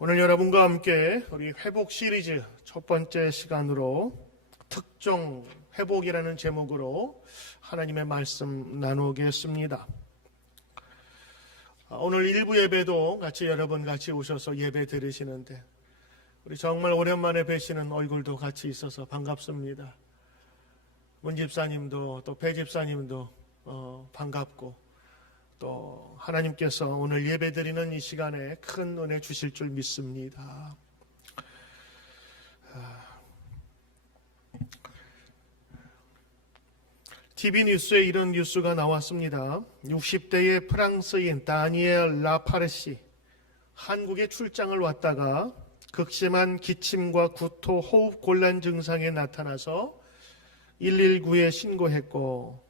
오늘 여러분과 함께 우리 회복 시리즈 첫 번째 시간으로 특종 회복이라는 제목으로 하나님의 말씀 나누겠습니다. 오늘 일부 예배도 여러분 같이 오셔서 예배 드리시는데 우리 정말 오랜만에 뵈시는 얼굴도 같이 있어서 반갑습니다. 문 집사님도 또 배 집사님도 반갑고 또 하나님께서 오늘 예배드리는 이 시간에 큰 은혜 주실 줄 믿습니다. TV 뉴스에 이런 뉴스가 나왔습니다. 60대의 프랑스인 다니엘 라파르시, 한국에 출장을 왔다가 극심한 기침과 구토, 호흡 곤란 증상에 나타나서 119에 신고했고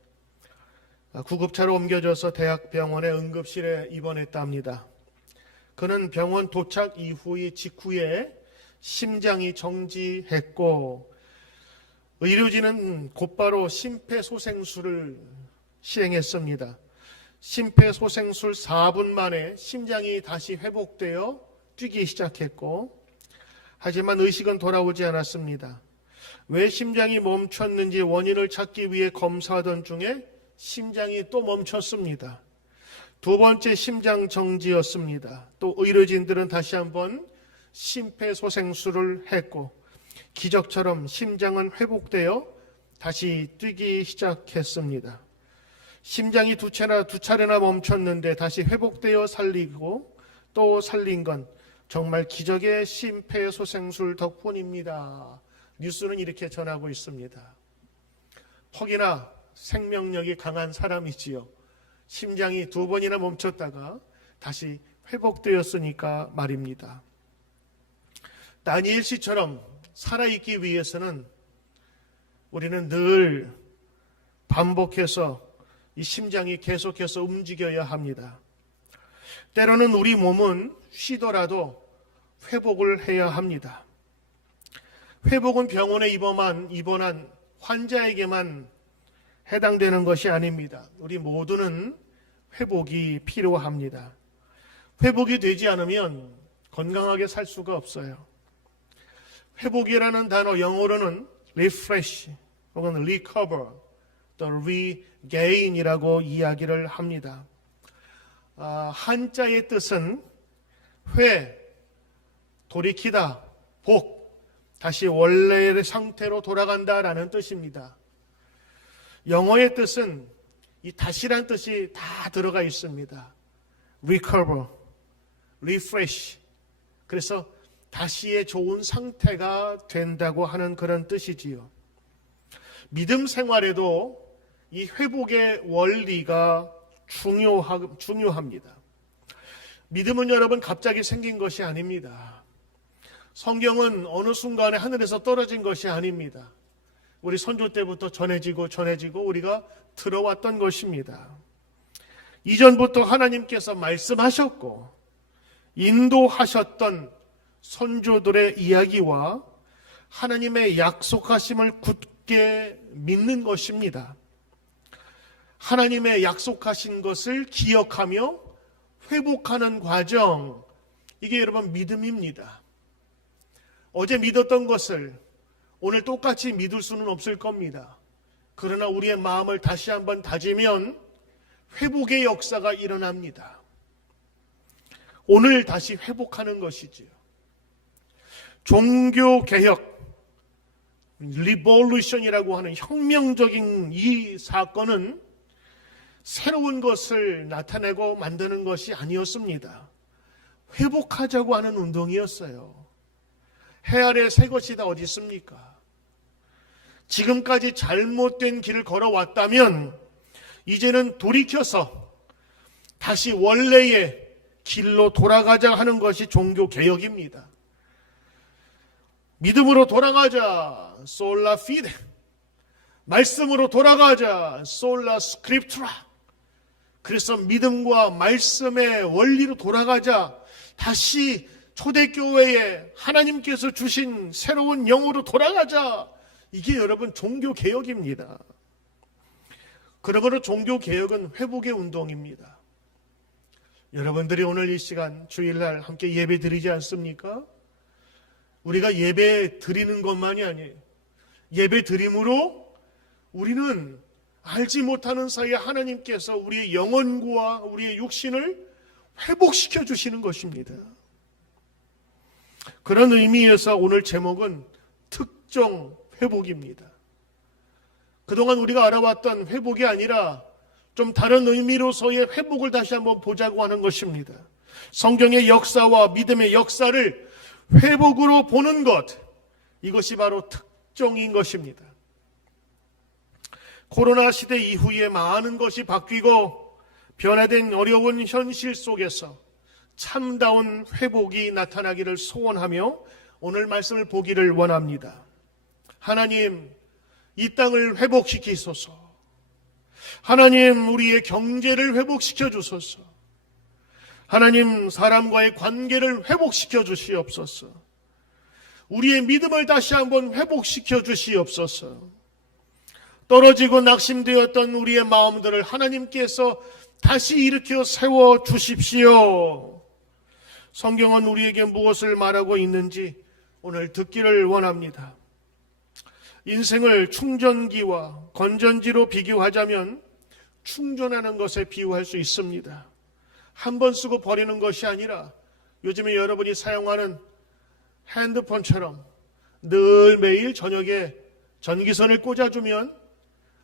구급차로 옮겨져서 대학병원의 응급실에 입원했답니다. 그는 병원 도착 직후에 심장이 정지했고 의료진은 곧바로 심폐소생술을 시행했습니다. 심폐소생술 4분 만에 심장이 다시 회복되어 뛰기 시작했고 하지만 의식은 돌아오지 않았습니다. 왜 심장이 멈췄는지 원인을 찾기 위해 검사하던 중에 심장이 또 멈췄습니다. 두 번째 심장 정지였습니다. 또 의료진들은 다시 한번 심폐소생술을 했고 기적처럼 심장은 회복되어 다시 뛰기 시작했습니다. 심장이 두 차례나 멈췄는데 다시 회복되어 살리고 또 살린 건 정말 기적의 심폐소생술 덕분입니다. 뉴스는 이렇게 전하고 있습니다. 퍽이나 생명력이 강한 사람이지요. 심장이 두 번이나 멈췄다가 다시 회복되었으니까 말입니다. 다니엘 씨처럼 살아있기 위해서는 우리는 늘 반복해서 이 심장이 계속해서 움직여야 합니다. 때로는 우리 몸은 쉬더라도 회복을 해야 합니다. 회복은 병원에 입원한 환자에게만 해당되는 것이 아닙니다. 우리 모두는 회복이 필요합니다. 회복이 되지 않으면 건강하게 살 수가 없어요. 회복이라는 단어 영어로는 refresh 혹은 recover 또 regain이라고 이야기를 합니다. 한자의 뜻은 돌이키다, 복, 다시 원래의 상태로 돌아간다라는 뜻입니다. 영어의 뜻은 이 다시란 뜻이 다 들어가 있습니다. recover, refresh. 그래서 다시의 좋은 상태가 된다고 하는 그런 뜻이지요. 믿음 생활에도 이 회복의 원리가 중요합니다. 믿음은 여러분 갑자기 생긴 것이 아닙니다. 성경은 어느 순간에 하늘에서 떨어진 것이 아닙니다. 우리 선조 때부터 전해지고 우리가 들어왔던 것입니다. 이전부터 하나님께서 말씀하셨고 인도하셨던 선조들의 이야기와 하나님의 약속하심을 굳게 믿는 것입니다. 하나님의 약속하신 것을 기억하며 회복하는 과정, 이게 여러분 믿음입니다. 어제 믿었던 것을 오늘 똑같이 믿을 수는 없을 겁니다. 그러나 우리의 마음을 다시 한번 다지면 회복의 역사가 일어납니다. 오늘 다시 회복하는 것이지요. 종교개혁, 리볼루션이라고 하는 혁명적인 이 사건은 새로운 것을 나타내고 만드는 것이 아니었습니다. 회복하자고 하는 운동이었어요. 해 아래 새 것이 다 어디 있습니까? 지금까지 잘못된 길을 걸어왔다면 이제는 돌이켜서 다시 원래의 길로 돌아가자 하는 것이 종교개혁입니다. 믿음으로 돌아가자, 솔라 피데. 말씀으로 돌아가자, 솔라 스크립투라. 그래서 믿음과 말씀의 원리로 돌아가자, 다시 초대교회에 하나님께서 주신 새로운 영으로 돌아가자. 이게 여러분 종교개혁입니다. 그러므로 종교개혁은 회복의 운동입니다. 여러분들이 오늘 이 시간 주일날 함께 예배 드리지 않습니까? 우리가 예배 드리는 것만이 아니에요. 예배 드림으로 우리는 알지 못하는 사이에 하나님께서 우리의 영혼과 우리의 육신을 회복시켜 주시는 것입니다. 그런 의미에서 오늘 제목은 특정 회복입니다. 그동안 우리가 알아왔던 회복이 아니라 좀 다른 의미로서의 회복을 다시 한번 보자고 하는 것입니다. 성경의 역사와 믿음의 역사를 회복으로 보는 것, 이것이 바로 특정인 것입니다. 코로나 시대 이후에 많은 것이 바뀌고 변화된 어려운 현실 속에서 참다운 회복이 나타나기를 소원하며 오늘 말씀을 보기를 원합니다. 하나님, 이 땅을 회복시키소서. 하나님, 우리의 경제를 회복시켜 주소서. 하나님, 사람과의 관계를 회복시켜 주시옵소서. 우리의 믿음을 다시 한번 회복시켜 주시옵소서. 떨어지고 낙심되었던 우리의 마음들을 하나님께서 다시 일으켜 세워 주십시오. 성경은 우리에게 무엇을 말하고 있는지 오늘 듣기를 원합니다. 인생을 충전기와 건전지로 비교하자면 충전하는 것에 비유할 수 있습니다. 한 번 쓰고 버리는 것이 아니라 요즘에 여러분이 사용하는 핸드폰처럼 늘 매일 저녁에 전기선을 꽂아주면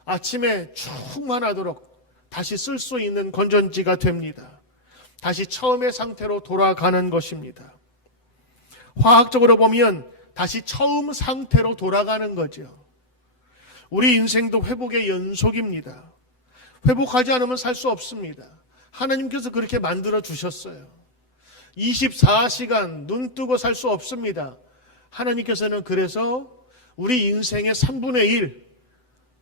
아침에 충만하도록 다시 쓸 수 있는 건전지가 됩니다. 다시 처음의 상태로 돌아가는 것입니다. 화학적으로 보면 다시 처음 상태로 돌아가는 거죠. 우리 인생도 회복의 연속입니다. 회복하지 않으면 살 수 없습니다. 하나님께서 그렇게 만들어 주셨어요. 24시간 눈 뜨고 살 수 없습니다. 하나님께서는 그래서 우리 인생의 3분의 1,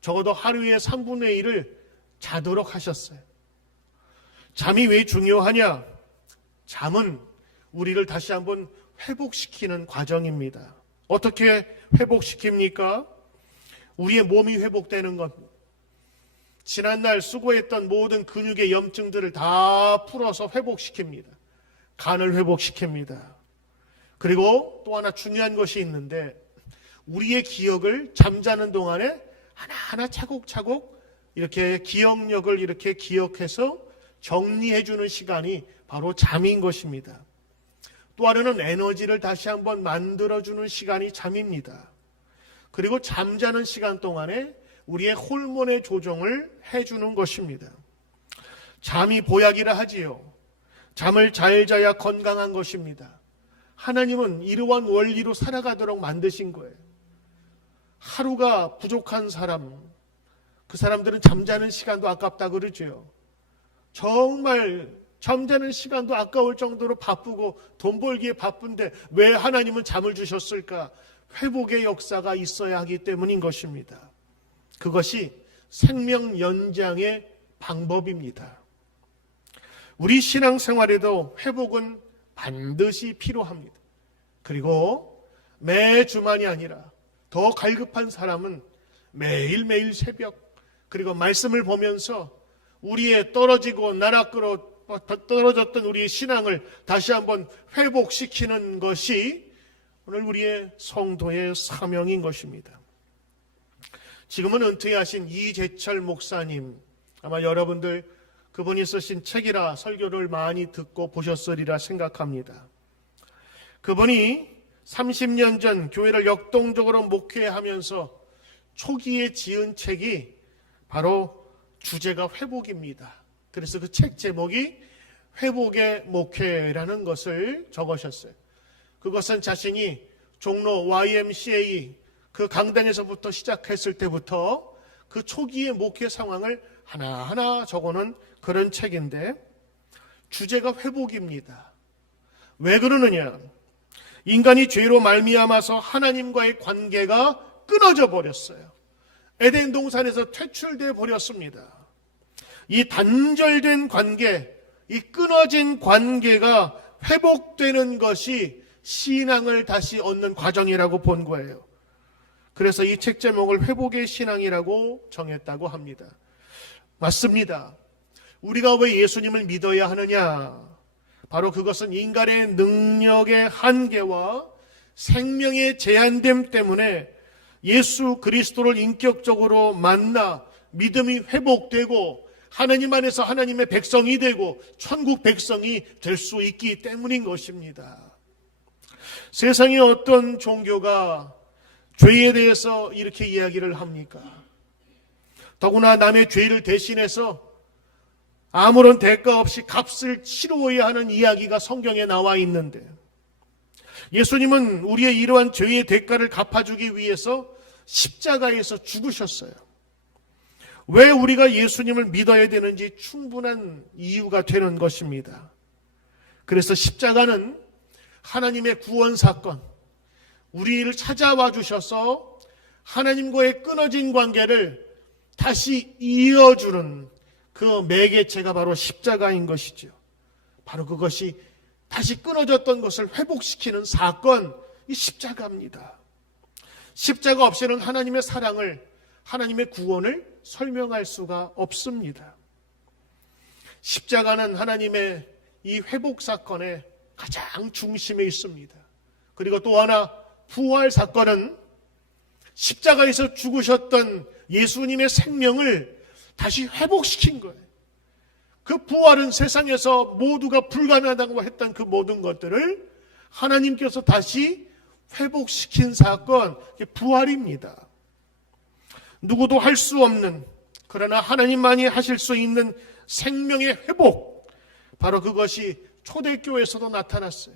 적어도 하루의 3분의 1을 자도록 하셨어요. 잠이 왜 중요하냐? 잠은 우리를 다시 한번 회복시키는 과정입니다. 어떻게 회복시킵니까? 우리의 몸이 회복되는 것. 지난날 수고했던 모든 근육의 염증들을 다 풀어서 회복시킵니다. 간을 회복시킵니다. 그리고 또 하나 중요한 것이 있는데 우리의 기억을 잠자는 동안에 하나하나 차곡차곡 이렇게 기억력을 이렇게 기억해서 정리해주는 시간이 바로 잠인 것입니다. 또 하나는 에너지를 다시 한번 만들어주는 시간이 잠입니다. 그리고 잠자는 시간 동안에 우리의 호르몬의 조정을 해주는 것입니다. 잠이 보약이라 하지요. 잠을 잘 자야 건강한 것입니다. 하나님은 이러한 원리로 살아가도록 만드신 거예요. 하루가 부족한 사람, 그 사람들은 잠자는 시간도 아깝다 그러죠. 정말 잠자는 시간도 아까울 정도로 바쁘고 돈 벌기에 바쁜데 왜 하나님은 잠을 주셨을까? 회복의 역사가 있어야 하기 때문인 것입니다. 그것이 생명 연장의 방법입니다. 우리 신앙생활에도 회복은 반드시 필요합니다. 그리고 매주만이 아니라 더 갈급한 사람은 매일매일 새벽 그리고 말씀을 보면서 우리의 떨어지고 떨어졌던 우리의 신앙을 다시 한번 회복시키는 것이 오늘 우리의 성도의 사명인 것입니다. 지금은 은퇴하신 이재철 목사님, 아마 여러분들 그분이 쓰신 책이라 설교를 많이 듣고 보셨으리라 생각합니다. 그분이 30년 전 교회를 역동적으로 목회하면서 초기에 지은 책이 바로 주제가 회복입니다. 그래서 그 책 제목이 회복의 목회라는 것을 적으셨어요. 그것은 자신이 종로 YMCA 그 강단에서부터 시작했을 때부터 그 초기의 목회 상황을 하나하나 적어놓은 그런 책인데 주제가 회복입니다. 왜 그러느냐? 인간이 죄로 말미암아서 하나님과의 관계가 끊어져 버렸어요. 에덴 동산에서 퇴출돼 버렸습니다. 이 단절된 관계, 이 끊어진 관계가 회복되는 것이 신앙을 다시 얻는 과정이라고 본 거예요. 그래서 이 책 제목을 회복의 신앙이라고 정했다고 합니다. 맞습니다. 우리가 왜 예수님을 믿어야 하느냐? 바로 그것은 인간의 능력의 한계와 생명의 제한됨 때문에 예수 그리스도를 인격적으로 만나 믿음이 회복되고 하나님 안에서 하나님의 백성이 되고 천국 백성이 될 수 있기 때문인 것입니다. 세상의 어떤 종교가 죄에 대해서 이렇게 이야기를 합니까? 더구나 남의 죄를 대신해서 아무런 대가 없이 값을 치루어야 하는 이야기가 성경에 나와 있는데, 예수님은 우리의 이러한 죄의 대가를 갚아주기 위해서 십자가에서 죽으셨어요. 왜 우리가 예수님을 믿어야 되는지 충분한 이유가 되는 것입니다. 그래서 십자가는 하나님의 구원 사건, 우리를 찾아와 주셔서 하나님과의 끊어진 관계를 다시 이어주는 그 매개체가 바로 십자가인 것이죠. 바로 그것이 다시 끊어졌던 것을 회복시키는 사건, 이 십자가입니다. 십자가 없이는 하나님의 사랑을, 하나님의 구원을 설명할 수가 없습니다. 십자가는 하나님의 이 회복 사건의 가장 중심에 있습니다. 그리고 또 하나, 부활 사건은 십자가에서 죽으셨던 예수님의 생명을 다시 회복시킨 거예요. 그 부활은 세상에서 모두가 불가능하다고 했던 그 모든 것들을 하나님께서 다시 회복시킨 사건, 부활입니다. 누구도 할 수 없는, 그러나 하나님만이 하실 수 있는 생명의 회복, 바로 그것이 초대교회에서도 나타났어요.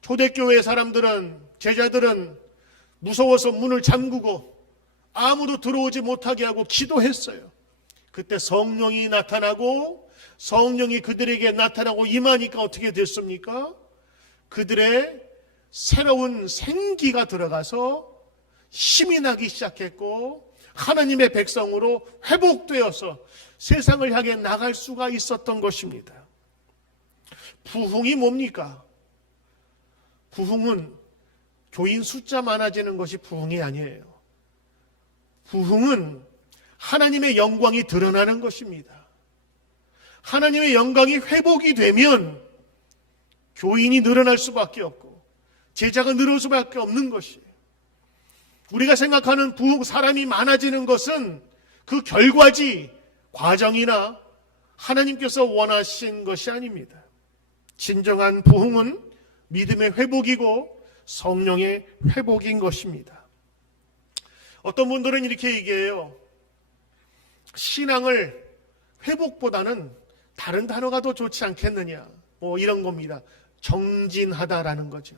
초대교회 사람들은, 제자들은 무서워서 문을 잠그고 아무도 들어오지 못하게 하고 기도했어요. 그때 성령이 나타나고, 성령이 그들에게 나타나고 임하니까 어떻게 됐습니까? 그들의 새로운 생기가 들어가서 힘이 나기 시작했고, 하나님의 백성으로 회복되어서 세상을 향해 나갈 수가 있었던 것입니다. 부흥이 뭡니까? 부흥은 교인 숫자 많아지는 것이 부흥이 아니에요. 부흥은 하나님의 영광이 드러나는 것입니다. 하나님의 영광이 회복이 되면 교인이 늘어날 수밖에 없고 제자가 늘어날 수밖에 없는 것이에요. 우리가 생각하는 부흥, 사람이 많아지는 것은 그 결과지 과정이나 하나님께서 원하신 것이 아닙니다. 진정한 부흥은 믿음의 회복이고 성령의 회복인 것입니다. 어떤 분들은 이렇게 얘기해요. 신앙을 회복보다는 다른 단어가 더 좋지 않겠느냐, 이런 겁니다. 정진하다라는 거죠.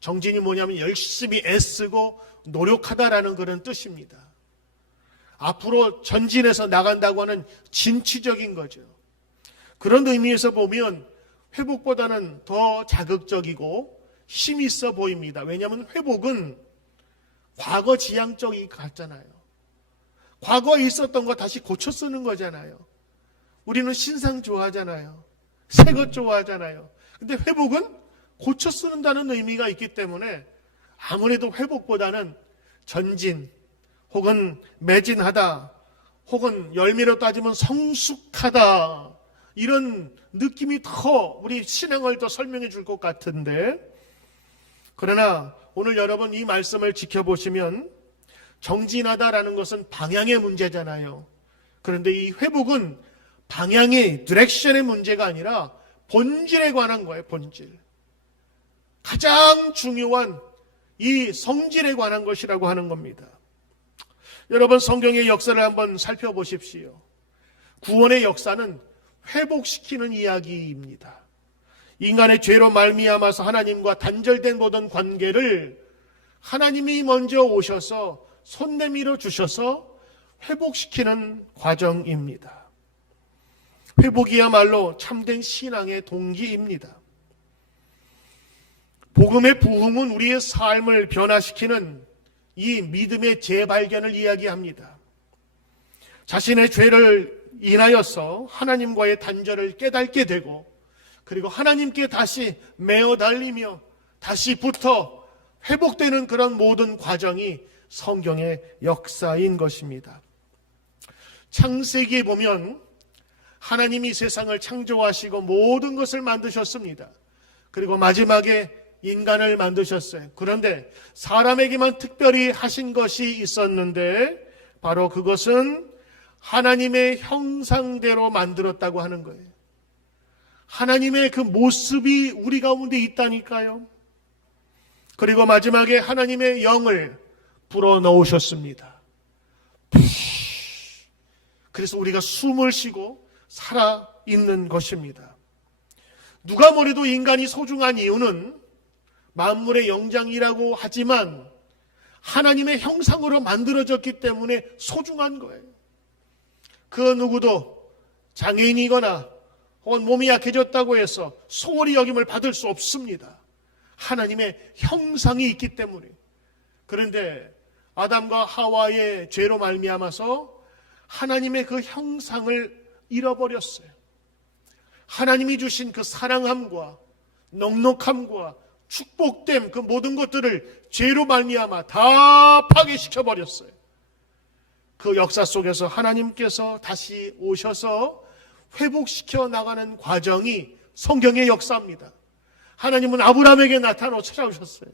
정진이 뭐냐면 열심히 애쓰고 노력하다라는 그런 뜻입니다. 앞으로 전진해서 나간다고 하는 진취적인 거죠. 그런 의미에서 보면 회복보다는 더 자극적이고 힘 있어 보입니다. 왜냐하면 회복은 과거 지향적이 같잖아요. 과거에 있었던 거 다시 고쳐 쓰는 거잖아요. 우리는 신상 좋아하잖아요. 새 것 좋아하잖아요. 근데 회복은 고쳐 쓰는다는 의미가 있기 때문에 아무래도 회복보다는 전진 혹은 매진하다 혹은 열매로 따지면 성숙하다, 이런 느낌이 더 우리 신앙을 더 설명해 줄 것 같은데, 그러나 오늘 여러분 이 말씀을 지켜보시면 정진하다라는 것은 방향의 문제잖아요. 그런데 이 회복은 방향의 디렉션의 문제가 아니라 본질에 관한 거예요. 본질. 가장 중요한 이 성질에 관한 것이라고 하는 겁니다. 여러분 성경의 역사를 한번 살펴보십시오. 구원의 역사는 회복시키는 이야기입니다. 인간의 죄로 말미암아서 하나님과 단절된 모든 관계를 하나님이 먼저 오셔서 손 내밀어 주셔서 회복시키는 과정입니다. 회복이야말로 참된 신앙의 동기입니다. 복음의 부흥은 우리의 삶을 변화시키는 이 믿음의 재발견을 이야기합니다. 자신의 죄를 인하여서 하나님과의 단절을 깨닫게 되고, 그리고 하나님께 다시 매어 달리며 다시 붙어 회복되는 그런 모든 과정이 성경의 역사인 것입니다. 창세기에 보면 하나님이 세상을 창조하시고 모든 것을 만드셨습니다. 그리고 마지막에 인간을 만드셨어요. 그런데 사람에게만 특별히 하신 것이 있었는데 바로 그것은 하나님의 형상대로 만들었다고 하는 거예요. 하나님의 그 모습이 우리 가운데 있다니까요. 그리고 마지막에 하나님의 영을 불어넣으셨습니다. 그래서 우리가 숨을 쉬고 살아있는 것입니다. 누가 뭐래도 인간이 소중한 이유는 만물의 영장이라고 하지만 하나님의 형상으로 만들어졌기 때문에 소중한 거예요. 그 누구도 장애인이거나 혹은 몸이 약해졌다고 해서 소홀히 여김을 받을 수 없습니다. 하나님의 형상이 있기 때문에. 그런데 아담과 하와의 죄로 말미암아서 하나님의 그 형상을 잃어버렸어요. 하나님이 주신 그 사랑함과 넉넉함과 축복됨 그 모든 것들을 죄로 말미암아 다 파괴시켜버렸어요. 그 역사 속에서 하나님께서 다시 오셔서 회복시켜 나가는 과정이 성경의 역사입니다. 하나님은 아브라함에게 나타나 찾아오셨어요.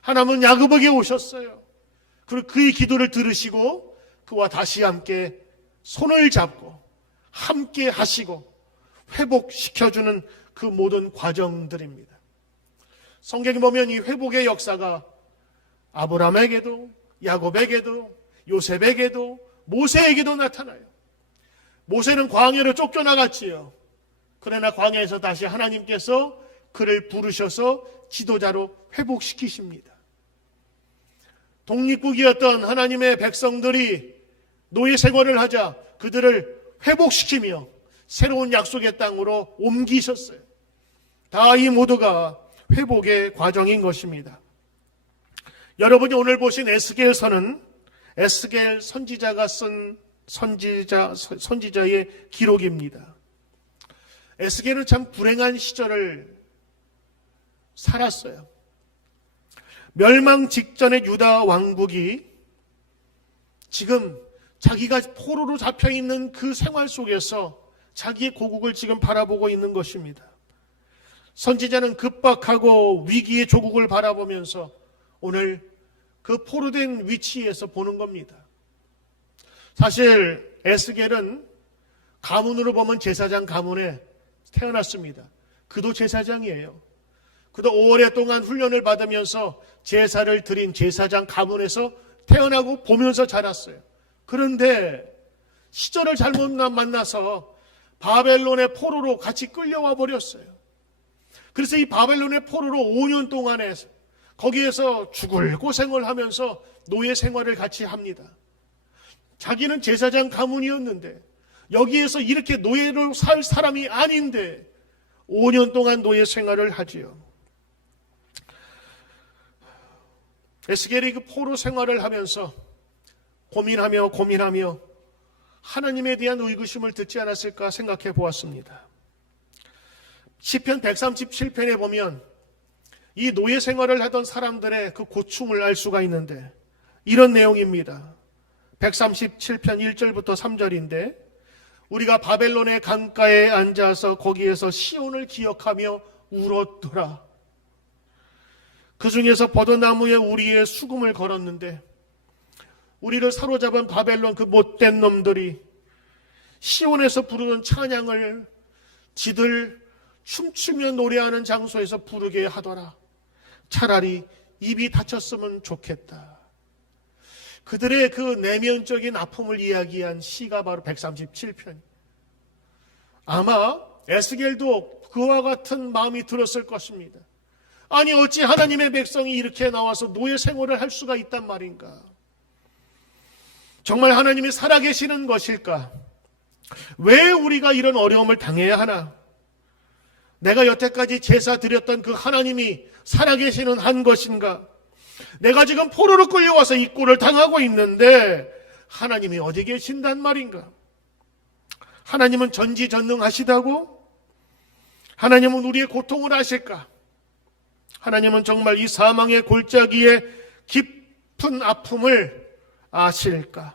하나님은 야곱에게 오셨어요. 그리고 그의 기도를 들으시고 그와 다시 함께 손을 잡고 함께 하시고 회복시켜주는 그 모든 과정들입니다. 성경에 보면 이 회복의 역사가 아브라함에게도 야곱에게도 요셉에게도 모세에게도 나타나요. 모세는 광야로 쫓겨나갔지요. 그러나 광야에서 다시 하나님께서 그를 부르셔서 지도자로 회복시키십니다. 독립국이었던 하나님의 백성들이 노예 생활을 하자 그들을 회복시키며 새로운 약속의 땅으로 옮기셨어요. 다 이 모두가 회복의 과정인 것입니다. 여러분이 오늘 보신 에스겔서는 에스겔 선지자가 쓴 선지자의 기록입니다. 에스겔은 참 불행한 시절을 살았어요. 멸망 직전의 유다 왕국이 지금 자기가 포로로 잡혀있는 그 생활 속에서 자기의 고국을 지금 바라보고 있는 것입니다. 선지자는 급박하고 위기의 조국을 바라보면서 오늘 그 포로된 위치에서 보는 겁니다. 사실 에스겔은 가문으로 보면 제사장 가문에 태어났습니다. 그도 제사장이에요. 그도 오랫동안 훈련을 받으면서 제사를 드린 제사장 가문에서 태어나고 보면서 자랐어요. 그런데 시절을 잘못 만나서 바벨론의 포로로 같이 끌려와 버렸어요. 그래서 이 바벨론의 포로로 5년 동안에 거기에서 죽을 고생을 하면서 노예 생활을 같이 합니다. 자기는 제사장 가문이었는데 여기에서 이렇게 노예로 살 사람이 아닌데 5년 동안 노예 생활을 하지요. 에스겔이 그 포로 생활을 하면서 고민하며 하나님에 대한 의구심을 듣지 않았을까 생각해 보았습니다. 시편 137편에 보면 이 노예 생활을 하던 사람들의 그 고충을 알 수가 있는데 이런 내용입니다. 137편 1절부터 3절인데 우리가 바벨론의 강가에 앉아서 거기에서 시온을 기억하며 울었더라. 그 중에서 버드나무에 우리의 수금을 걸었는데 우리를 사로잡은 바벨론 그 못된 놈들이 시온에서 부르는 찬양을 지들 춤추며 노래하는 장소에서 부르게 하더라. 차라리 입이 닫혔으면 좋겠다. 그들의 그 내면적인 아픔을 이야기한 시가 바로 137편. 아마 에스겔도 그와 같은 마음이 들었을 것입니다. 아니 어찌 하나님의 백성이 이렇게 나와서 노예 생활을 할 수가 있단 말인가? 정말 하나님이 살아계시는 것일까? 왜 우리가 이런 어려움을 당해야 하나? 내가 여태까지 제사 드렸던 그 하나님이 살아계시는 한 것인가? 내가 지금 포로로 끌려와서 이 꼴을 당하고 있는데 하나님이 어디 계신단 말인가? 하나님은 전지전능하시다고? 하나님은 우리의 고통을 아실까? 하나님은 정말 이 사망의 골짜기에 깊은 아픔을 아실까?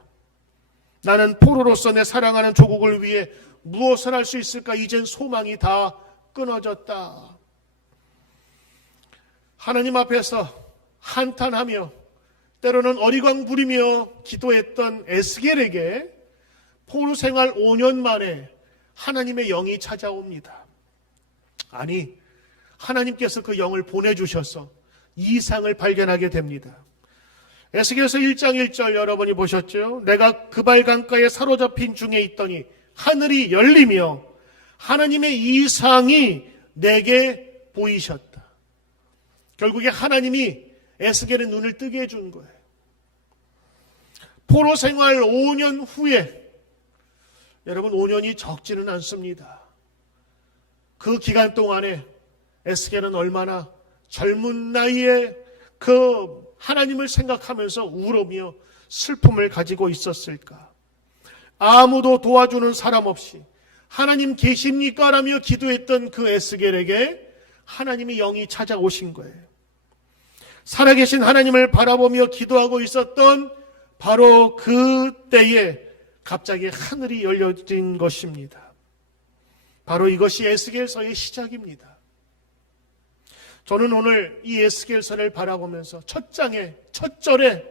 나는 포로로서 내 사랑하는 조국을 위해 무엇을 할 수 있을까? 이젠 소망이 다 끊어졌다. 하나님 앞에서 한탄하며 때로는 어리광 부리며 기도했던 에스겔에게 포로 생활 5년 만에 하나님의 영이 찾아옵니다. 아니, 하나님께서 그 영을 보내주셔서 이상을 발견하게 됩니다. 에스겔서 1장 1절 여러분이 보셨죠? 내가 그발 강가에 사로잡힌 중에 있더니 하늘이 열리며 하나님의 이상이 내게 보이셨다. 결국에 하나님이 에스겔의 눈을 뜨게 해준 거예요. 포로 생활 5년 후에, 여러분 5년이 적지는 않습니다. 그 기간 동안에 에스겔은 얼마나 젊은 나이에 그 하나님을 생각하면서 울으며 슬픔을 가지고 있었을까. 아무도 도와주는 사람 없이 하나님 계십니까? 라며 기도했던 그 에스겔에게 하나님의 영이 찾아오신 거예요. 살아계신 하나님을 바라보며 기도하고 있었던 바로 그때에 갑자기 하늘이 열려진 것입니다. 바로 이것이 에스겔서의 시작입니다. 저는 오늘 이 에스겔서를 바라보면서 첫 장에, 첫 절에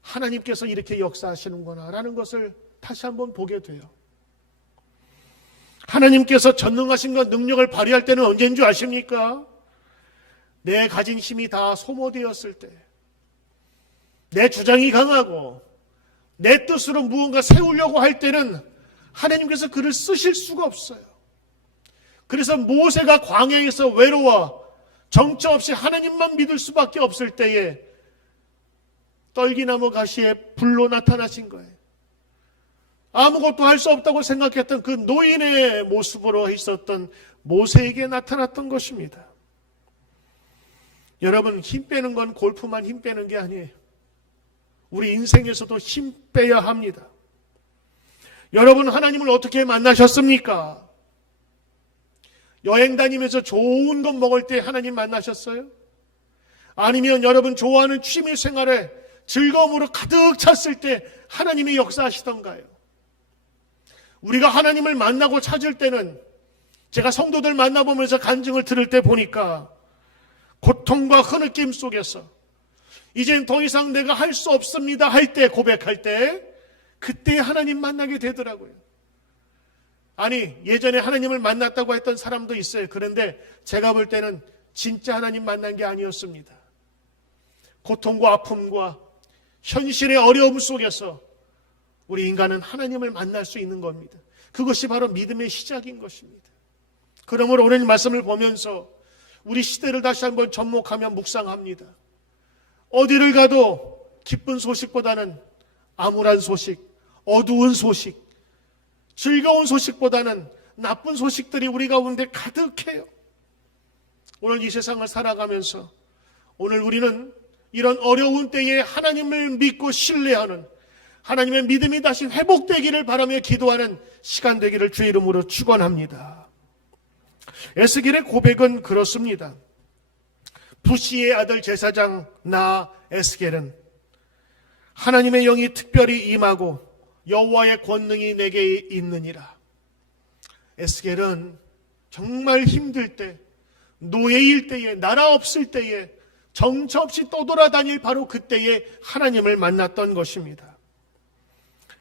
하나님께서 이렇게 역사하시는구나 라는 것을 다시 한번 보게 돼요. 하나님께서 전능하신과 능력을 발휘할 때는 언제인 줄 아십니까? 내 가진 힘이 다 소모되었을 때, 내 주장이 강하고 내 뜻으로 무언가 세우려고 할 때는 하나님께서 그를 쓰실 수가 없어요. 그래서 모세가 광야에서 외로워 정처 없이 하나님만 믿을 수밖에 없을 때에 떨기나무 가시에 불로 나타나신 거예요. 아무것도 할 수 없다고 생각했던 그 노인의 모습으로 있었던 모세에게 나타났던 것입니다. 여러분, 힘 빼는 건 골프만 힘 빼는 게 아니에요. 우리 인생에서도 힘 빼야 합니다. 여러분, 하나님을 어떻게 만나셨습니까? 여행 다니면서 좋은 것 먹을 때 하나님 만나셨어요? 아니면 여러분 좋아하는 취미 생활에 즐거움으로 가득 찼을 때 하나님이 역사하시던가요? 우리가 하나님을 만나고 찾을 때는, 제가 성도들 만나보면서 간증을 들을 때 보니까 고통과 흐느낌 속에서 이젠 더 이상 내가 할 수 없습니다 할 때, 고백할 때, 그때 하나님 만나게 되더라고요. 아니, 예전에 하나님을 만났다고 했던 사람도 있어요. 그런데 제가 볼 때는 진짜 하나님 만난 게 아니었습니다. 고통과 아픔과 현실의 어려움 속에서 우리 인간은 하나님을 만날 수 있는 겁니다. 그것이 바로 믿음의 시작인 것입니다. 그러므로 오늘 말씀을 보면서 우리 시대를 다시 한번 접목하며 묵상합니다. 어디를 가도 기쁜 소식보다는 암울한 소식, 어두운 소식, 즐거운 소식보다는 나쁜 소식들이 우리 가운데 가득해요. 오늘 이 세상을 살아가면서 오늘 우리는 이런 어려운 때에 하나님을 믿고 신뢰하는, 하나님의 믿음이 다시 회복되기를 바라며 기도하는 시간 되기를 주의 이름으로 축원합니다. 에스겔의 고백은 그렇습니다. 부시의 아들 제사장 나 에스겔은 하나님의 영이 특별히 임하고 여호와의 권능이 내게 있느니라. 에스겔은 정말 힘들 때, 노예일 때에, 나라 없을 때에, 정처 없이 떠돌아다닐 바로 그때에 하나님을 만났던 것입니다.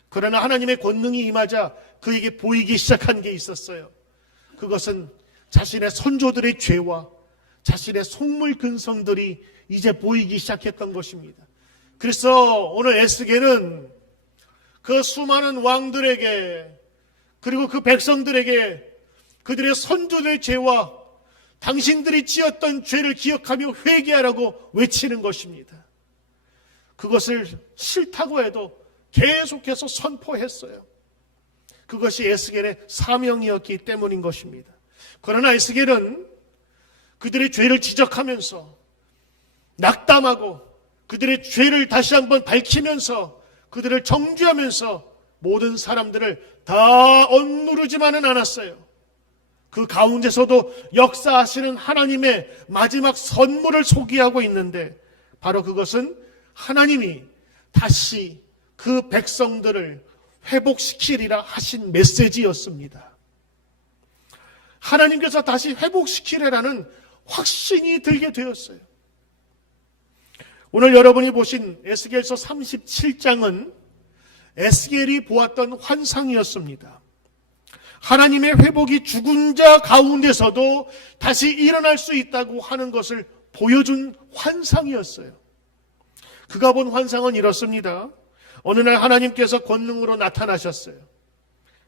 그러나 하나님의 권능이 임하자 그에게 보이기 시작한 게 있었어요. 그것은 자신의 선조들의 죄와 자신의 속물 근성들이 이제 보이기 시작했던 것입니다. 그래서 오늘 에스겔은 그 수많은 왕들에게, 그리고 그 백성들에게 그들의 선조들의 죄와 당신들이 지었던 죄를 기억하며 회개하라고 외치는 것입니다. 그것을 싫다고 해도 계속해서 선포했어요. 그것이 에스겔의 사명이었기 때문인 것입니다. 그러나 에스겔은 그들의 죄를 지적하면서 낙담하고 그들의 죄를 다시 한번 밝히면서 그들을 정죄하면서 모든 사람들을 다 억누르지만은 않았어요. 그 가운데서도 역사하시는 하나님의 마지막 선물을 소개하고 있는데, 바로 그것은 하나님이 다시 그 백성들을 회복시키리라 하신 메시지였습니다. 하나님께서 다시 회복시키리라는 확신이 들게 되었어요. 오늘 여러분이 보신 에스겔서 37장은 에스겔이 보았던 환상이었습니다. 하나님의 회복이 죽은 자 가운데서도 다시 일어날 수 있다고 하는 것을 보여준 환상이었어요. 그가 본 환상은 이렇습니다. 어느 날 하나님께서 권능으로 나타나셨어요.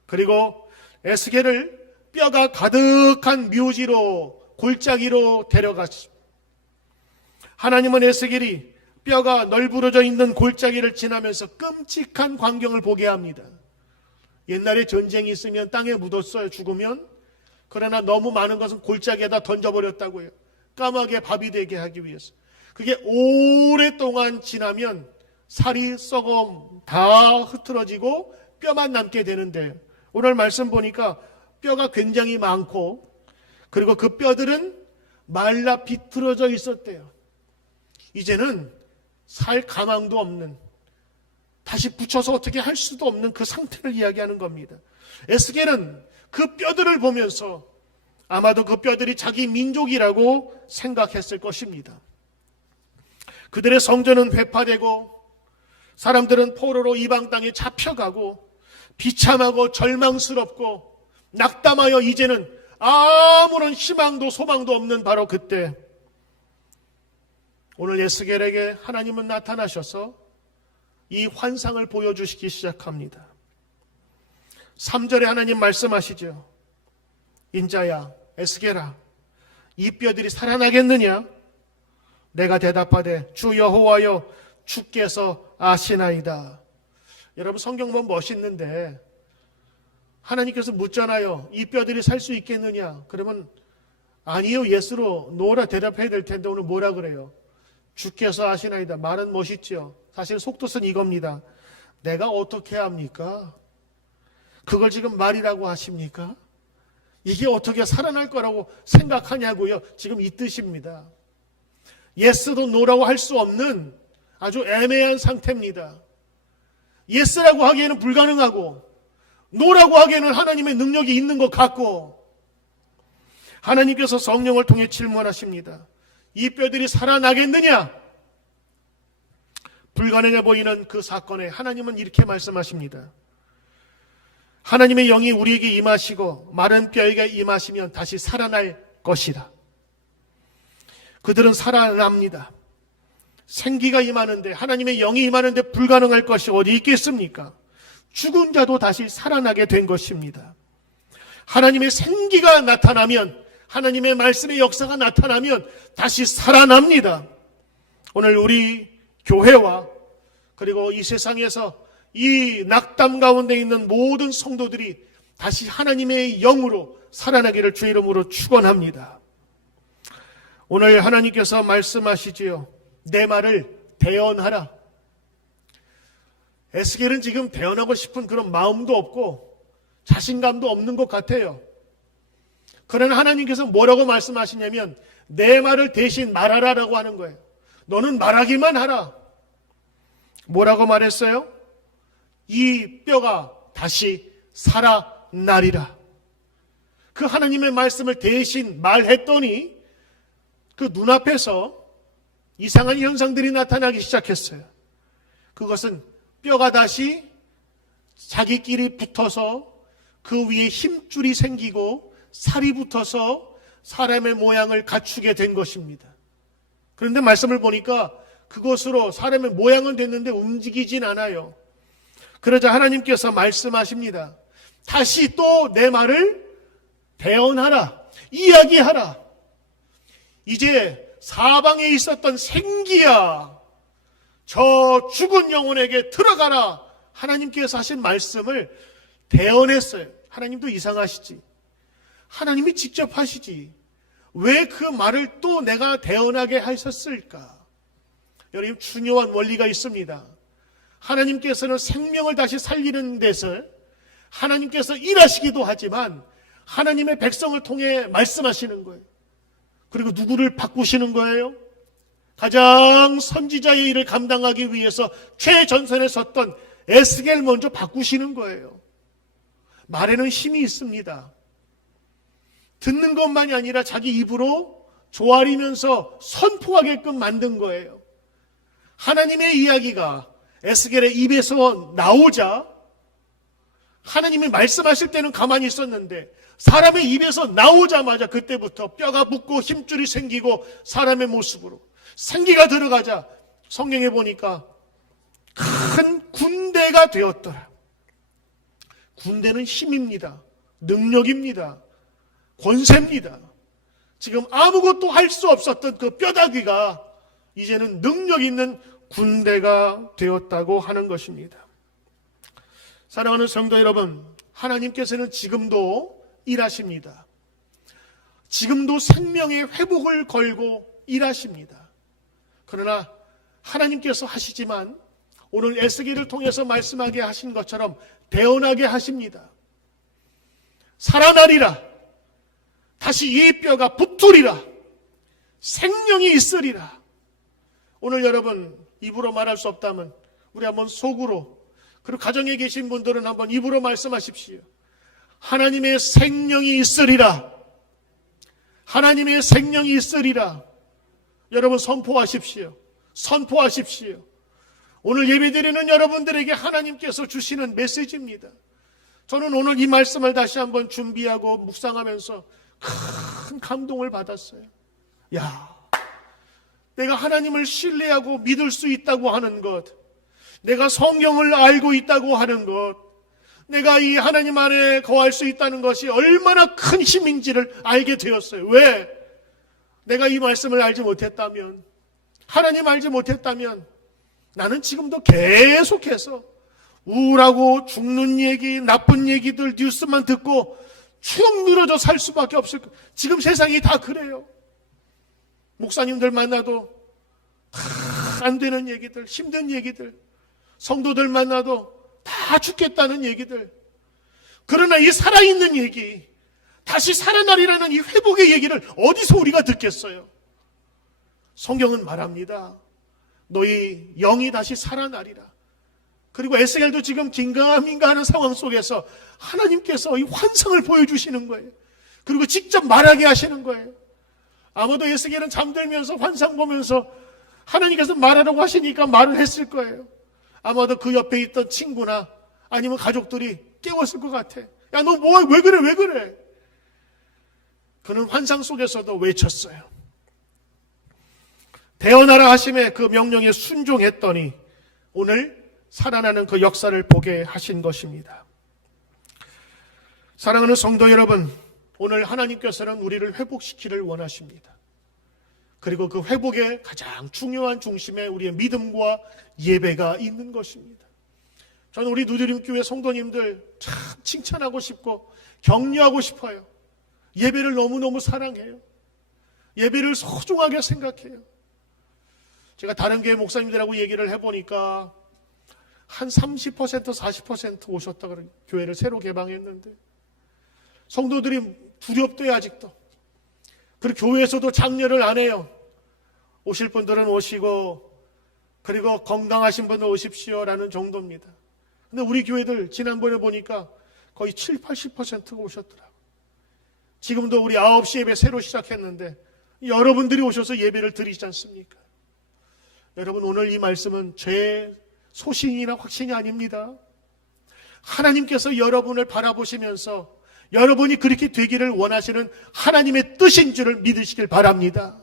그리고 에스겔을 뼈가 가득한 묘지로 골짜기로 데려갔습니다. 하나님은 에스겔이 뼈가 널브러져 있는 골짜기를 지나면서 끔찍한 광경을 보게 합니다. 옛날에 전쟁이 있으면 땅에 묻었어요. 죽으면. 그러나 너무 많은 것은 골짜기에다 던져버렸다고요. 까마귀의 밥이 되게 하기 위해서. 그게 오랫동안 지나면 살이 썩어 다 흐트러지고 뼈만 남게 되는데, 오늘 말씀 보니까 뼈가 굉장히 많고, 그리고 그 뼈들은 말라 비틀어져 있었대요. 이제는 살 가망도 없는, 다시 붙여서 어떻게 할 수도 없는 그 상태를 이야기하는 겁니다. 에스겔은 그 뼈들을 보면서 아마도 그 뼈들이 자기 민족이라고 생각했을 것입니다. 그들의 성전은 회파되고 사람들은 포로로 이방 땅에 잡혀가고 비참하고 절망스럽고 낙담하여 이제는 아무런 희망도 소망도 없는 바로 그때, 오늘 에스겔에게 하나님은 나타나셔서 이 환상을 보여주시기 시작합니다. 3절에 하나님 말씀하시죠. 인자야, 에스겔아, 이 뼈들이 살아나겠느냐? 내가 대답하되 주 여호와여, 주께서 아시나이다. 여러분, 성경 보면 멋있는데 하나님께서 묻잖아요. 이 뼈들이 살 수 있겠느냐? 그러면 아니요, 예스로 노라 대답해야 될 텐데 오늘 뭐라 그래요? 주께서 아시나이다. 말은 멋있죠. 사실 속뜻은 이겁니다. 내가 어떻게 합니까? 그걸 지금 말이라고 하십니까? 이게 어떻게 살아날 거라고 생각하냐고요. 지금 이 뜻입니다. 예스도 노라고 할 수 없는 아주 애매한 상태입니다. 예스라고 하기에는 불가능하고 노라고 하기에는 하나님의 능력이 있는 것 같고, 하나님께서 성령을 통해 질문하십니다. 이 뼈들이 살아나겠느냐? 불가능해 보이는 그 사건에 하나님은 이렇게 말씀하십니다. 하나님의 영이 우리에게 임하시고 마른 뼈에게 임하시면 다시 살아날 것이라. 그들은 살아납니다. 생기가 임하는데, 하나님의 영이 임하는데 불가능할 것이 어디 있겠습니까? 죽은 자도 다시 살아나게 된 것입니다. 하나님의 생기가 나타나면, 하나님의 말씀의 역사가 나타나면 다시 살아납니다. 오늘 우리 교회와 그리고 이 세상에서 이 낙담 가운데 있는 모든 성도들이 다시 하나님의 영으로 살아나기를 주의 이름으로 축원합니다. 오늘 하나님께서 말씀하시지요. 내 말을 대언하라. 에스겔은 지금 대언하고 싶은 그런 마음도 없고 자신감도 없는 것 같아요. 그러나 하나님께서 뭐라고 말씀하시냐면 내 말을 대신 말하라라고 하는 거예요. 너는 말하기만 하라. 뭐라고 말했어요? 이 뼈가 다시 살아나리라. 그 하나님의 말씀을 대신 말했더니 그 눈앞에서 이상한 현상들이 나타나기 시작했어요. 그것은 뼈가 다시 자기끼리 붙어서 그 위에 힘줄이 생기고 살이 붙어서 사람의 모양을 갖추게 된 것입니다. 그런데 말씀을 보니까 그것으로 사람의 모양은 됐는데 움직이진 않아요. 그러자 하나님께서 말씀하십니다. 다시 또 내 말을 대언하라. 이야기하라. 이제 사방에 있었던 생기야, 저 죽은 영혼에게 들어가라. 하나님께서 하신 말씀을 대언했어요. 하나님도 이상하시지. 하나님이 직접 하시지. 왜 그 말을 또 내가 대언하게 하셨을까? 여러분, 중요한 원리가 있습니다. 하나님께서는 생명을 다시 살리는 데서 하나님께서 일하시기도 하지만 하나님의 백성을 통해 말씀하시는 거예요. 그리고 누구를 바꾸시는 거예요? 가장 선지자의 일을 감당하기 위해서 최전선에 섰던 에스겔 먼저 바꾸시는 거예요. 말에는 힘이 있습니다. 듣는 것만이 아니라 자기 입으로 조아리면서 선포하게끔 만든 거예요. 하나님의 이야기가 에스겔의 입에서 나오자 하나님이 말씀하실 때는 가만히 있었는데 사람의 입에서 나오자마자 그때부터 뼈가 붙고 힘줄이 생기고 사람의 모습으로 생기가 들어가자 성경에 보니까 큰 군대가 되었더라. 군대는 힘입니다. 능력입니다. 권세입니다. 지금 아무것도 할 수 없었던 그 뼈다귀가 이제는 능력 있는 군대가 되었다고 하는 것입니다. 사랑하는 성도 여러분, 하나님께서는 지금도 일하십니다. 지금도 생명의 회복을 걸고 일하십니다. 그러나 하나님께서 하시지만 오늘 에스겔을 통해서 말씀하게 하신 것처럼 대언하게 하십니다. 살아나리라. 다시 이 뼈가 붙으리라. 생명이 있으리라. 오늘 여러분 입으로 말할 수 없다면 우리 한번 속으로, 그리고 가정에 계신 분들은 한번 입으로 말씀하십시오. 하나님의 생명이 있으리라. 하나님의 생명이 있으리라. 여러분 선포하십시오. 선포하십시오. 오늘 예배드리는 여러분들에게 하나님께서 주시는 메시지입니다. 저는 오늘 이 말씀을 다시 한번 준비하고 묵상하면서 큰 감동을 받았어요. 야, 내가 하나님을 신뢰하고 믿을 수 있다고 하는 것, 내가 성경을 알고 있다고 하는 것, 내가 이 하나님 안에 거할 수 있다는 것이 얼마나 큰 힘인지를 알게 되었어요. 왜? 내가 이 말씀을 알지 못했다면, 하나님 알지 못했다면 나는 지금도 계속해서 우울하고 죽는 얘기, 나쁜 얘기들, 뉴스만 듣고 축 늘어져 살 수밖에 없을 거예요. 지금 세상이 다 그래요. 목사님들 만나도 다 안 되는 얘기들, 힘든 얘기들, 성도들 만나도 다 죽겠다는 얘기들. 그러나 이 살아있는 얘기, 다시 살아나리라는 이 회복의 얘기를 어디서 우리가 듣겠어요? 성경은 말합니다. 너희 영이 다시 살아나리라. 그리고 에스겔도 지금 긴가민가 하는 상황 속에서 하나님께서 이 환상을 보여주시는 거예요. 그리고 직접 말하게 하시는 거예요. 아마도 에스겔은 잠들면서 환상 보면서 하나님께서 말하라고 하시니까 말을 했을 거예요. 아마도 그 옆에 있던 친구나 아니면 가족들이 깨웠을 것 같아. 야, 너 뭐, 왜 그래, 왜 그래? 그는 환상 속에서도 외쳤어요. 대언하라 하심에 그 명령에 순종했더니 오늘 살아나는 그 역사를 보게 하신 것입니다. 사랑하는 성도 여러분, 오늘 하나님께서는 우리를 회복시키를 원하십니다. 그리고 그 회복의 가장 중요한 중심에 우리의 믿음과 예배가 있는 것입니다. 저는 우리 누드림교회 성도님들 참 칭찬하고 싶고 격려하고 싶어요. 예배를 너무너무 사랑해요. 예배를 소중하게 생각해요. 제가 다른 교회 목사님들하고 얘기를 해보니까 한 30%, 40% 오셨다 그래요. 교회를 새로 개방했는데 성도들이 두렵대요. 아직도. 그리고 교회에서도 장려를 안 해요. 오실 분들은 오시고 그리고 건강하신 분은 오십시오라는 정도입니다. 근데 우리 교회들 지난번에 보니까 거의 7, 80%가 오셨더라고요. 지금도 우리 9시 예배 새로 시작했는데 여러분들이 오셔서 예배를 드리지 않습니까? 여러분, 오늘 이 말씀은 제 소신이나 확신이 아닙니다. 하나님께서 여러분을 바라보시면서 여러분이 그렇게 되기를 원하시는 하나님의 뜻인 줄을 믿으시길 바랍니다.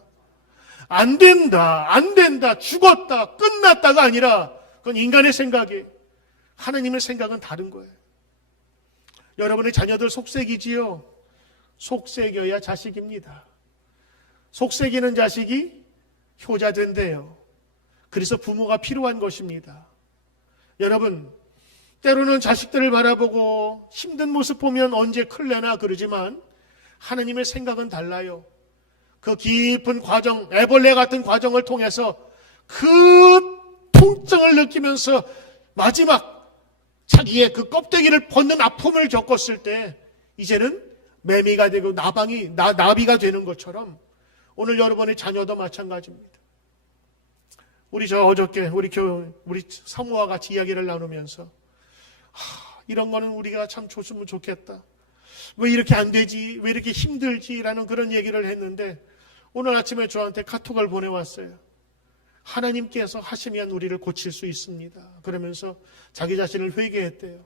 안 된다, 안 된다, 죽었다, 끝났다가 아니라 그건 인간의 생각이에요. 하나님의 생각은 다른 거예요. 여러분의 자녀들 속색이지요. 속색여야 자식입니다. 속색이는 자식이 효자 된대요. 그래서 부모가 필요한 것입니다. 여러분, 때로는 자식들을 바라보고 힘든 모습 보면 언제 클래나 그러지만 하나님의 생각은 달라요. 그 깊은 과정, 애벌레 같은 과정을 통해서 그 통증을 느끼면서 마지막 자기의 그 껍데기를 벗는 아픔을 겪었을 때 이제는 매미가 되고 나비가 되는 것처럼 오늘 여러분의 자녀도 마찬가지입니다. 어저께 우리 사모와 같이 이야기를 나누면서 이런 거는 우리가 참 줬으면 좋겠다. 왜 이렇게 안 되지? 왜 이렇게 힘들지? 라는 그런 얘기를 했는데 오늘 아침에 저한테 카톡을 보내왔어요. 하나님께서 하시면 우리를 고칠 수 있습니다. 그러면서 자기 자신을 회개했대요.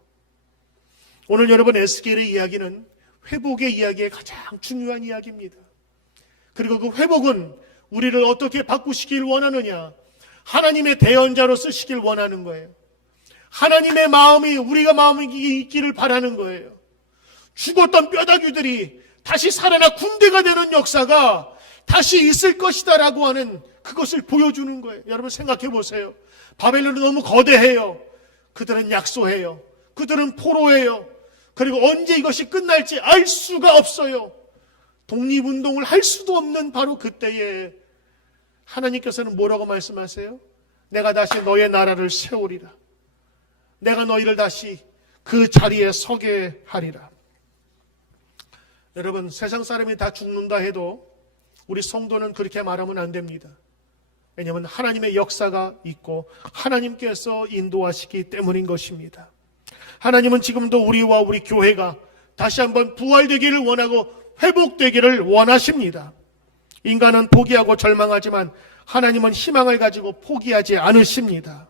오늘 여러분 에스겔의 이야기는 회복의 이야기의 가장 중요한 이야기입니다. 그리고 그 회복은 우리를 어떻게 바꾸시길 원하느냐? 하나님의 대언자로 쓰시길 원하는 거예요. 하나님의 마음이 우리가 마음이 있기를 바라는 거예요. 죽었던 뼈다귀들이 다시 살아나 군대가 되는 역사가 다시 있을 것이다라고 하는 그것을 보여주는 거예요. 여러분 생각해 보세요. 바벨론은 너무 거대해요. 그들은 약소해요. 그들은 포로해요. 그리고 언제 이것이 끝날지 알 수가 없어요. 독립운동을 할 수도 없는 바로 그때에 하나님께서는 뭐라고 말씀하세요? 내가 다시 너의 나라를 세우리라. 내가 너희를 다시 그 자리에 서게 하리라. 여러분 세상 사람이 다 죽는다 해도 우리 성도는 그렇게 말하면 안 됩니다. 왜냐하면 하나님의 역사가 있고 하나님께서 인도하시기 때문인 것입니다. 하나님은 지금도 우리와 우리 교회가 다시 한번 부활되기를 원하고 회복되기를 원하십니다. 인간은 포기하고 절망하지만 하나님은 희망을 가지고 포기하지 않으십니다.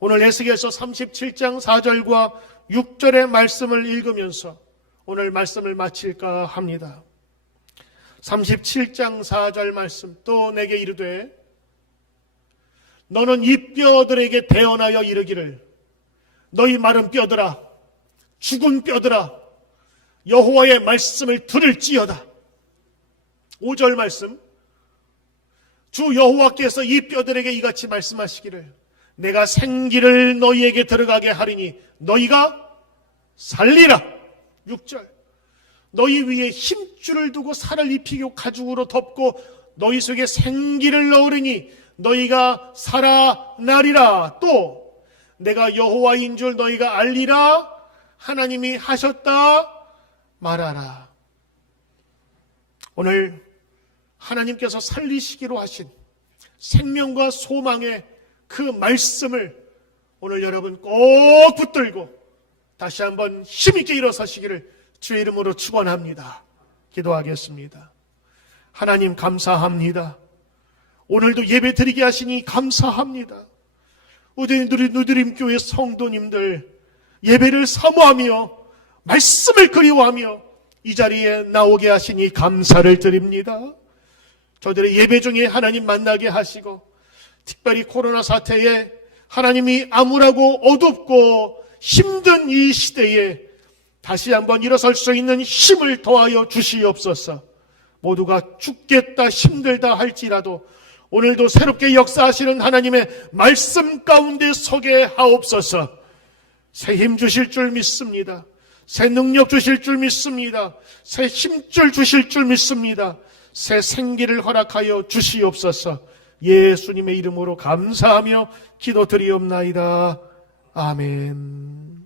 오늘 에스겔서 37장 4절과 6절의 말씀을 읽으면서 오늘 말씀을 마칠까 합니다. 37장 4절 말씀. 또 내게 이르되 너는 이 뼈들에게 대언하여 이르기를 너희 마른 뼈들아 죽은 뼈들아 여호와의 말씀을 들을지어다. 5절 말씀. 주 여호와께서 이 뼈들에게 이같이 말씀하시기를 내가 생기를 너희에게 들어가게 하리니 너희가 살리라. 6절. 너희 위에 힘줄을 두고 살을 입히고 가죽으로 덮고 너희 속에 생기를 넣으리니 너희가 살아나리라. 또 내가 여호와인 줄 너희가 알리라. 하나님이 하셨다 말하라. 오늘 하나님께서 살리시기로 하신 생명과 소망의 그 말씀을 오늘 여러분 꼭 붙들고 다시 한번 힘있게 일어서시기를 주의 이름으로 축원합니다. 기도하겠습니다. 하나님 감사합니다. 오늘도 예배 드리게 하시니 감사합니다. 우리 누드림교회 성도님들 예배를 사모하며 말씀을 그리워하며 이 자리에 나오게 하시니 감사를 드립니다. 저들의 예배 중에 하나님 만나게 하시고 특별히 코로나 사태에 하나님이 암울하고 어둡고 힘든 이 시대에 다시 한번 일어설 수 있는 힘을 더하여 주시옵소서. 모두가 죽겠다 힘들다 할지라도 오늘도 새롭게 역사하시는 하나님의 말씀 가운데 서게 하옵소서. 새 힘 주실 줄 믿습니다. 새 능력 주실 줄 믿습니다. 새 힘줄 주실 줄 믿습니다. 새 생기를 허락하여 주시옵소서. 예수님의 이름으로 감사하며 기도드리옵나이다. 아멘.